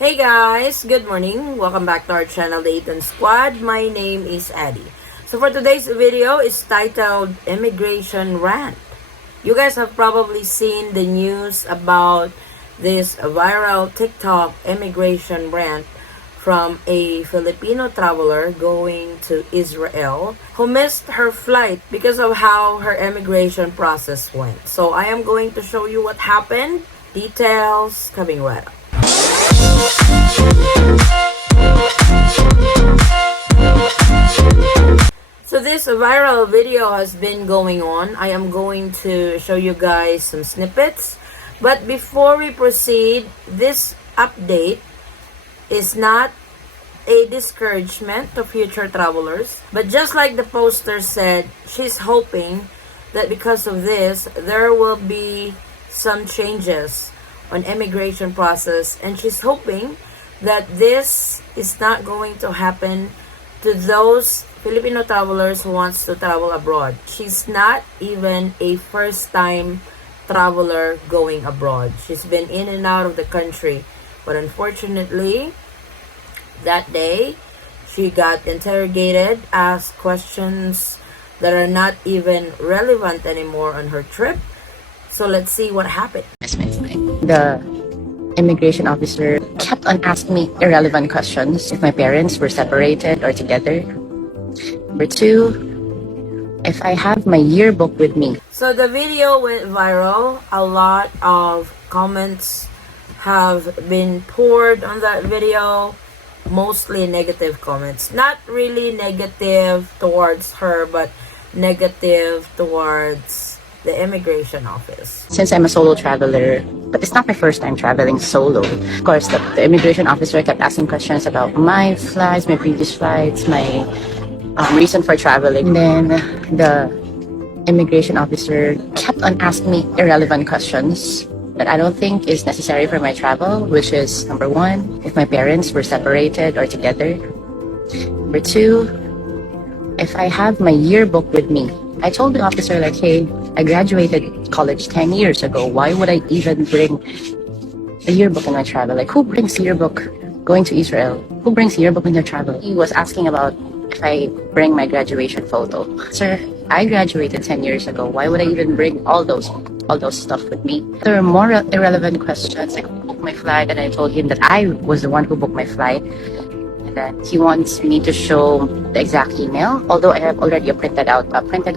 Hey guys, good morning. Welcome back to our channel, the Eaton Squad. My name is Addie. So for today's video is titled Immigration Rant. You guys have probably seen the news about this viral TikTok immigration rant from a Filipino traveler going to Israel who missed her flight because of how her immigration process went. So I am going to show you what happened. Details coming right up. So this viral video has been going on. I am going to show you guys some snippets. But before we proceed, this update is not a discouragement to future travelers. But just like the poster said, she's hoping that because of this, there will be some changes on immigration process, and she's hoping that this is not going to happen to those Filipino travelers who wants to travel abroad. She's not even a first-time traveler going abroad. She's been in and out of the country, but unfortunately, that day, she got interrogated, asked questions that are not even relevant anymore on her trip. So let's see what happened. The immigration officer kept on asking me irrelevant questions. If my parents were separated or together. Number two, if I have my yearbook with me. So the video went viral. A lot of comments have been poured on that video. Mostly negative comments. Not really negative towards her, but negative towards the immigration office. Since I'm a solo traveler, but it's not my first time traveling solo. Of course, the immigration officer kept asking questions about my flights, my previous flights, my reason for traveling. Then the immigration officer kept on asking me irrelevant questions that I don't think is necessary for my travel, which is number one, if my parents were separated or together. Number two, if I have my yearbook with me. I told the officer, like, hey, I graduated college 10 years ago. Why would I even bring a yearbook in my travel? Like, who brings a yearbook going to Israel? Who brings a yearbook in their travel? He was asking about if I bring my graduation photo. Sir, I graduated 10 years ago. Why would I even bring all those stuff with me? There were more irrelevant questions, like who booked my flight, and I told him that I was the one who booked my flight. And then he wants me to show the exact email, although I have already printed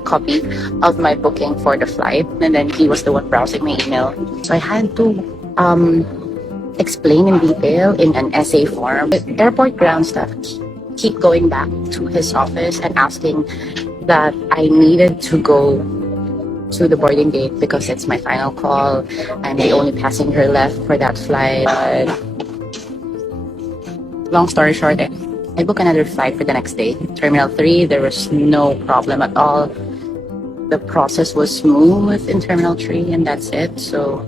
copy of my booking for the flight. And then he was the one browsing my email. So I had to explain in detail in an essay form. The airport ground staff keep going back to his office and asking that I needed to go to the boarding gate because it's my final call. I'm the only passenger left for that flight. Long story short, I booked another flight for the next day. Terminal 3, there was no problem at all. The process was smooth in Terminal 3, and that's it. So,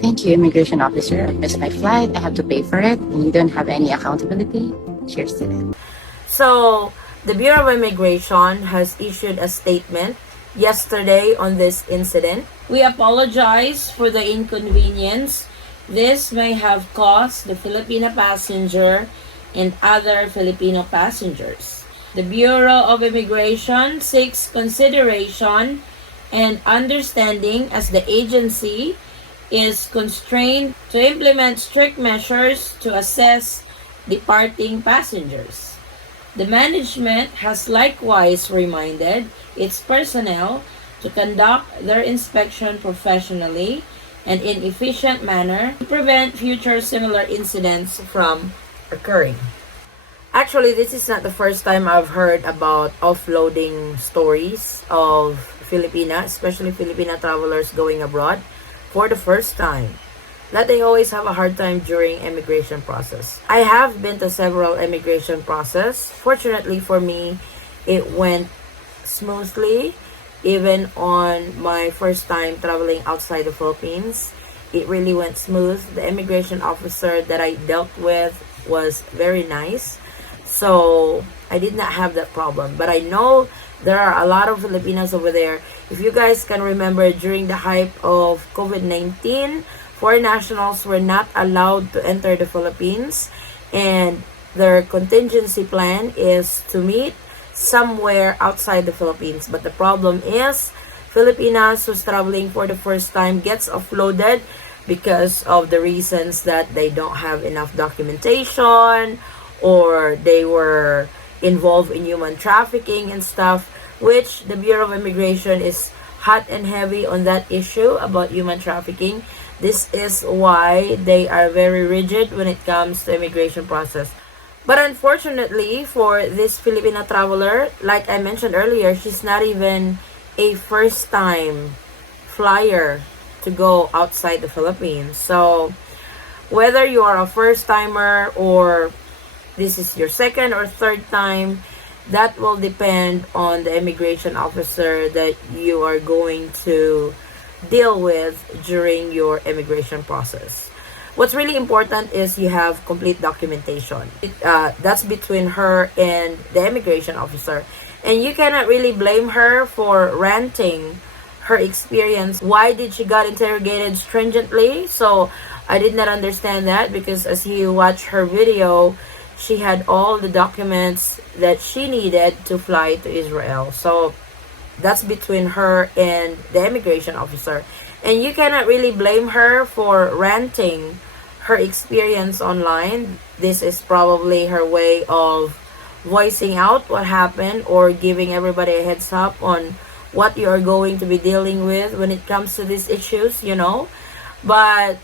thank you, immigration officer. I missed my flight. I have to pay for it. And you don't have any accountability. Cheers to that. So, the Bureau of Immigration has issued a statement yesterday on this incident. We apologize for the inconvenience this may have caused the Filipino passenger and other Filipino passengers. The Bureau of Immigration seeks consideration and understanding as the agency is constrained to implement strict measures to assess departing passengers. The management has likewise reminded its personnel to conduct their inspection professionally and in efficient manner to prevent future similar incidents from occurring. Actually, this is not the first time I've heard about offloading stories of Filipina, especially Filipina travelers going abroad for the first time. That they always have a hard time during immigration process. I have been to several immigration process. Fortunately for me, it went smoothly. Even on my first time traveling outside the Philippines, it really went smooth. The immigration officer that I dealt with was very nice. So I did not have that problem. But I know there are a lot of Filipinos over there. If you guys can remember, during the hype of COVID-19, foreign nationals were not allowed to enter the Philippines, and their contingency plan is to meet somewhere outside the Philippines. But the problem is, Filipinas who's traveling for the first time gets offloaded because of the reasons that they don't have enough documentation, or they were involved in human trafficking and stuff, which the Bureau of Immigration is hot and heavy on that issue about human trafficking. This is why they are very rigid when it comes to immigration process. But unfortunately for this Filipina traveler, like I mentioned earlier, she's not even a first time flyer to go outside the Philippines. So whether you are a first timer or this is your second or third time, that will depend on the immigration officer that you are going to deal with during your immigration process. What's really important is you have complete documentation. That's between her and the immigration officer. And you cannot really blame her for ranting her experience. Why did she got interrogated stringently? So I did not understand that, because as you watch her video, she had all the documents that she needed to fly to Israel. So that's between her and the immigration officer. And you cannot really blame her for ranting her experience online. This is probably her way of voicing out what happened, or giving everybody a heads up on what you are going to be dealing with when it comes to these issues, But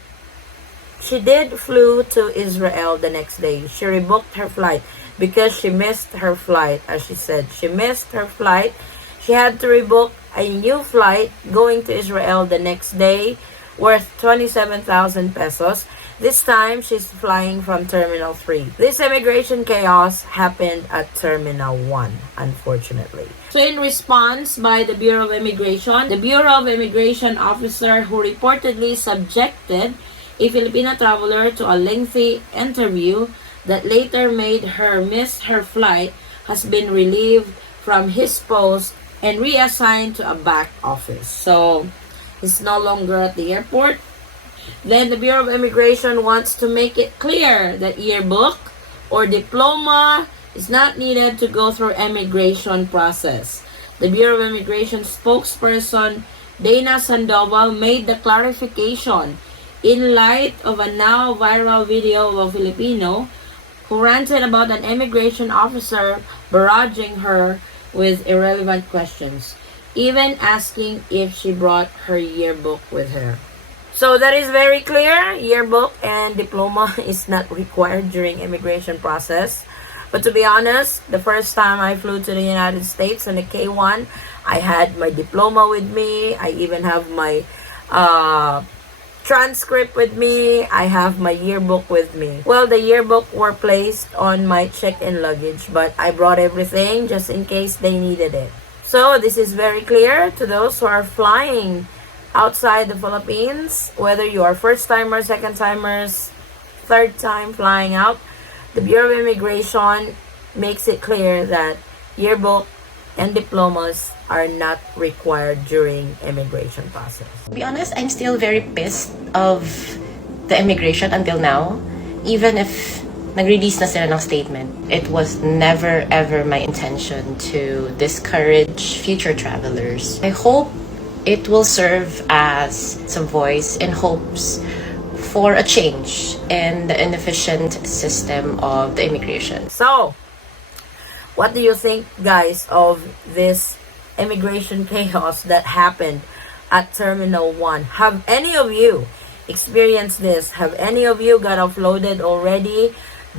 she did flew to Israel the next day. She rebooked her flight because she missed her flight. As she said, she missed her flight. She had to rebook a new flight going to Israel the next day, worth 27,000 pesos. This time, she's flying from Terminal 3. This immigration chaos happened at Terminal 1, unfortunately. So in response by the Bureau of Immigration, the Bureau of Immigration officer who reportedly subjected a Filipina traveler to a lengthy interview that later made her miss her flight has been relieved from his post and reassigned to a back office. So he's no longer at the airport. Then the Bureau of Immigration wants to make it clear that yearbook or diploma is not needed to go through immigration process. The Bureau of Immigration spokesperson Dana Sandoval made the clarification in light of a now viral video of a Filipino who ranted about an immigration officer barraging her with irrelevant questions, even asking if she brought her yearbook with her. So that is very clear. Yearbook and diploma is not required during immigration process. But to be honest, the first time I flew to the United States on the K1, I had my diploma with me. I even have my transcript with me. I have my yearbook with me. Well, the yearbook were placed on my check-in luggage, but I brought everything just in case they needed it. So this is very clear to those who are flying outside the Philippines, whether you are first-timers, second-timers, third time flying out, the Bureau of Immigration makes it clear that yearbook and diplomas are not required during immigration process. To be honest, I'm still very pissed of the immigration until now. Even if nag-release na sila ng statement, it was never ever my intention to discourage future travelers. I hope it will serve as some voice in hopes for a change in the inefficient system of the immigration. So, what do you think, guys, of this immigration chaos that happened at Terminal 1? Have any of you experienced this? Have any of you got offloaded already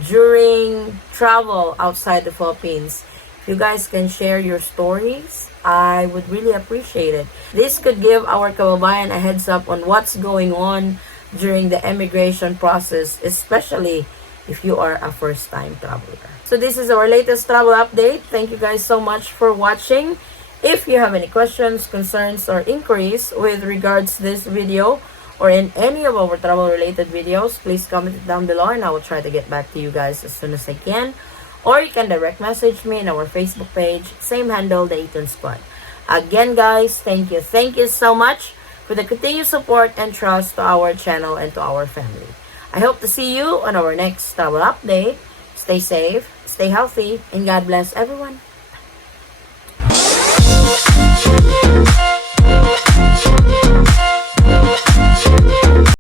during travel outside the Philippines? If you guys can share your stories, I would really appreciate it. This could give our kababayan a heads up on what's going on during the immigration process, especially if you are a first-time traveler. So this is our latest travel update. Thank you guys so much for watching. If you have any questions, concerns, or inquiries with regards to this video or in any of our travel-related videos, please comment it down below and I will try to get back to you guys as soon as I can. Or you can direct message me in our Facebook page, same handle, the Eaton Squad. Again, guys, thank you so much for the continued support and trust to our channel and to our family. I hope to see you on our next travel update. Stay safe, stay healthy, and God bless everyone.